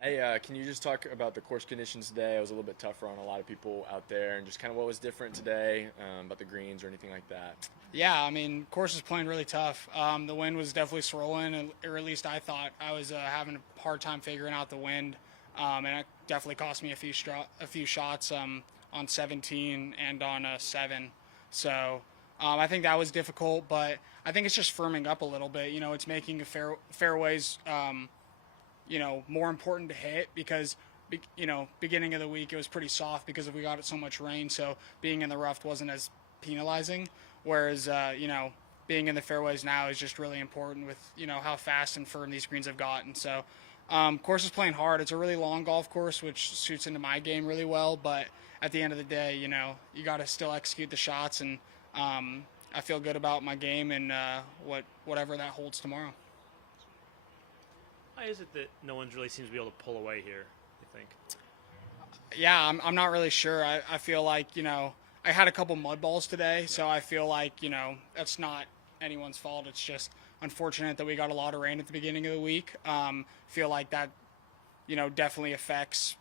Hey, can you just talk about the course conditions today? It was a little bit tougher on a lot of people out there, and just kind of what was different today about the greens or anything like that. Yeah, I mean, course is playing really tough. The wind was definitely swirling, or at least I thought I was having a hard time figuring out the wind, and it definitely cost me a few shots on 17 and on 7. So I think that was difficult, but I think it's just firming up a little bit. It's making fairways more important to hit because beginning of the week it was pretty soft because we got so much rain, so being in the rough wasn't as penalizing. Whereas being in the fairways now is just really important with how fast and firm these greens have gotten. So course is playing hard. It's a really long golf course, which suits into my game really well. But at the end of the day, you got to still execute the shots, and I feel good about my game and whatever that holds tomorrow. Why is it that no one really seems to be able to pull away here, you think? Yeah, I'm not really sure. I feel like, I had a couple mud balls today, so I feel like, that's not anyone's fault. It's just unfortunate that we got a lot of rain at the beginning of the week. Feel like that, definitely affects,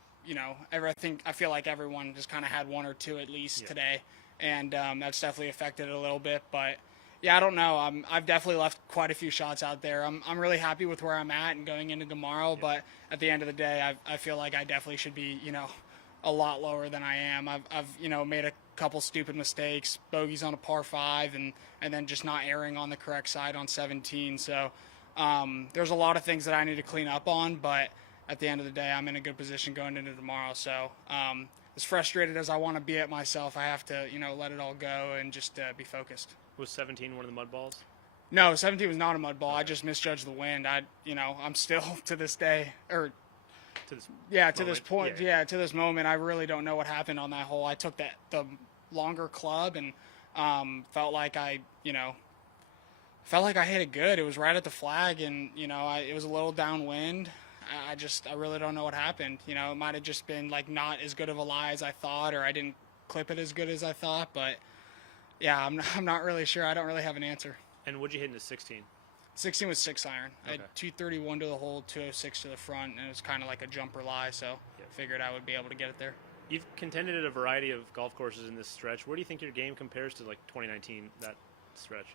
I feel like everyone just kind of had one or two at least today, and that's definitely affected it a little bit. But yeah, I don't know. I've definitely left quite a few shots out there. I'm really happy with where I'm at and going into tomorrow. But at the end of the day, I feel like I definitely should be, a lot lower than I am. I've made a couple stupid mistakes, bogeys on a par 5, and then just not erring on the correct side on 17. So there's a lot of things that I need to clean up on. But at the end of the day, I'm in a good position going into tomorrow. So as frustrated as I want to be at myself, I have to, let it all go and just be focused. Was 17 one of the mud balls? No, 17 was not a mud ball. I just misjudged the wind. I'm still to this day, or To this to this point, to this moment, I really don't know what happened on that hole. I took the longer club and felt like I hit it good. It was right at the flag, and it was a little downwind. I really don't know what happened. It might have just been like not as good of a lie as I thought, or I didn't clip it as good as I thought. But yeah, I'm not really sure. I don't really have an answer. And what'd you hit in the 16? 16 was 6-iron. I had Okay. 231 to the hole, 206 to the front, and it was kind of like a jumper lie, so figured I would be able to get it there. You've contended at a variety of golf courses in this stretch. Where do you think your game compares to like 2019, that stretch?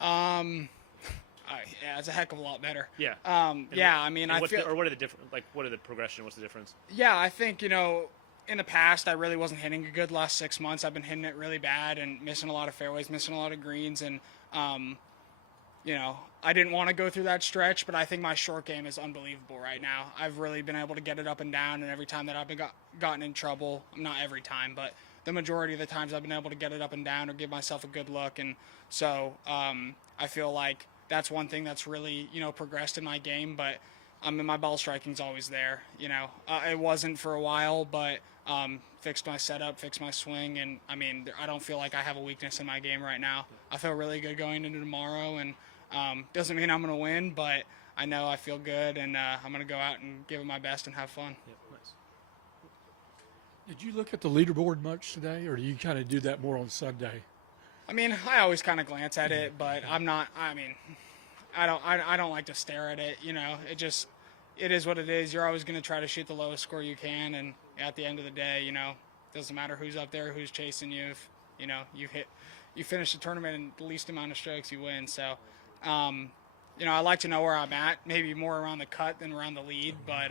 Yeah, it's a heck of a lot better. Yeah. I mean, I feel. Or what are the different? Like, what are the progression? What's the difference? Yeah, I think in the past I really wasn't hitting a good last 6 months. I've been hitting it really bad and missing a lot of fairways, missing a lot of greens, and I didn't want to go through that stretch, but I think my short game is unbelievable right now. I've really been able to get it up and down, and every time that I've been gotten in trouble, not every time, but the majority of the times I've been able to get it up and down or give myself a good look. And so I feel like that's one thing that's really, progressed in my game, but my ball striking's always there. It wasn't for a while, but fixed my setup, fixed my swing, and I mean, I don't feel like I have a weakness in my game right now. I feel really good going into tomorrow, and doesn't mean I'm going to win, but I know I feel good, and I'm going to go out and give it my best and have fun. Yep, nice. Did you look at the leaderboard much today, or do you kind of do that more on Sunday? I mean, I always kind of glance at it, but I'm not. I mean, I don't like to stare at it. It is what it is. You're always going to try to shoot the lowest score you can, and at the end of the day, doesn't matter who's up there, who's chasing you. If you finish the tournament in the least amount of strokes, you win. So, I like to know where I'm at. Maybe more around the cut than around the lead, but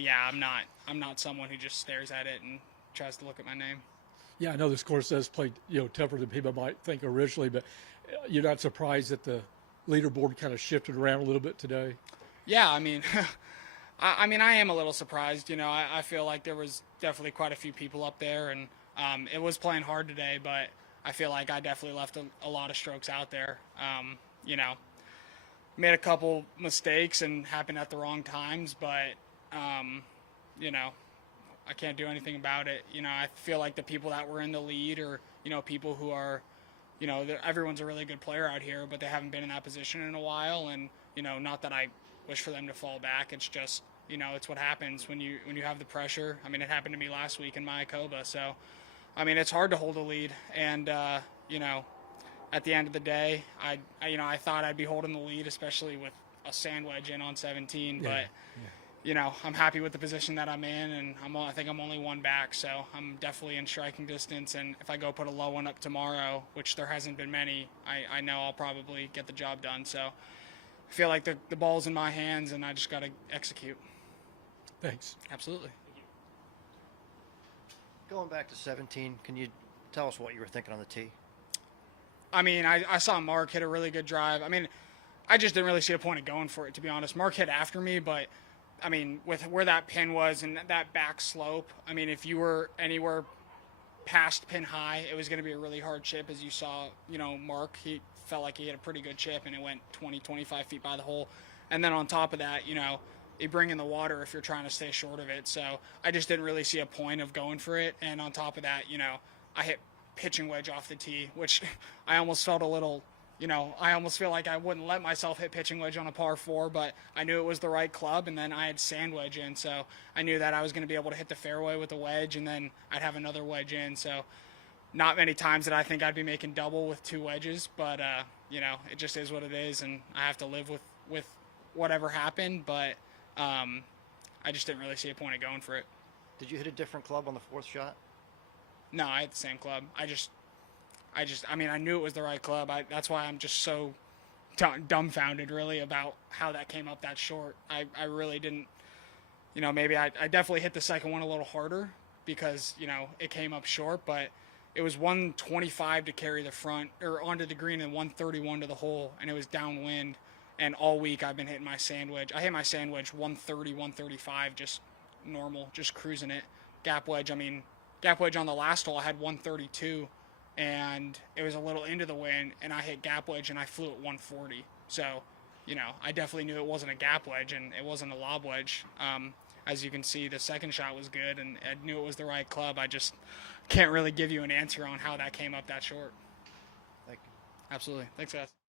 yeah, I'm not someone who just stares at it and tries to look at my name. Yeah, I know this course does play tougher than people might think originally, but you're not surprised that the leaderboard kind of shifted around a little bit today? Yeah, I mean, I am a little surprised. I feel like there was definitely quite a few people up there, and it was playing hard today, but I feel like I definitely left a lot of strokes out there. Made a couple mistakes and happened at the wrong times, but, I can't do anything about it. I feel like the people that were in the lead or, people who are, everyone's a really good player out here, but they haven't been in that position in a while. And, not that I wish for them to fall back. It's just, it's what happens when you have the pressure. I mean, it happened to me last week in Mayakoba. So, I mean, it's hard to hold a lead. And, at the end of the day, I thought I'd be holding the lead, especially with a sand wedge in on 17. But I'm happy with the position that I'm in, and I think I'm only one back, so I'm definitely in striking distance. And if I go put a low one up tomorrow, which there hasn't been many, I know I'll probably get the job done. So I feel like the ball's in my hands, and I just got to execute. Thanks. Absolutely. Going back to 17, can you tell us what you were thinking on the tee? I mean, I saw Mark hit a really good drive. I mean, I just didn't really see a point of going for it, to be honest. Mark hit after me, but I mean, with where that pin was and that back slope, I mean, if you were anywhere past pin high, it was going to be a really hard chip. As you saw, Mark, he felt like he hit a pretty good chip, and it went 20, 25 feet by the hole. And then on top of that, you bring in the water if you're trying to stay short of it. So I just didn't really see a point of going for it. And on top of that, I hit pitching wedge off the tee, which I almost felt a little, I almost feel like I wouldn't let myself hit pitching wedge on a par 4, but I knew it was the right club, and then I had sand wedge in, so I knew that I was going to be able to hit the fairway with a wedge, and then I'd have another wedge in. So not many times that I think I'd be making double with 2 wedges, but it just is what it is, and I have to live with whatever happened. But I just didn't really see a point of going for it. Did you hit a different club on the 4th shot? No, I had the same club. I mean, I knew it was the right club. That's why I'm just so dumbfounded, really, about how that came up that short. I really didn't, maybe I definitely hit the second one a little harder because, it came up short, but it was 125 to carry the front or onto the green and 131 to the hole, and it was downwind. And all week I've been hitting my sand wedge. I hit my sand wedge 130, 135, just normal, just cruising it. Gap wedge on the last hole I had 132, and it was a little into the wind, and I hit gap wedge and I flew at 140. So, I definitely knew it wasn't a gap wedge and it wasn't a lob wedge. As you can see, the second shot was good, and I knew it was the right club. I just can't really give you an answer on how that came up that short. Thank you. Absolutely. Thanks, guys.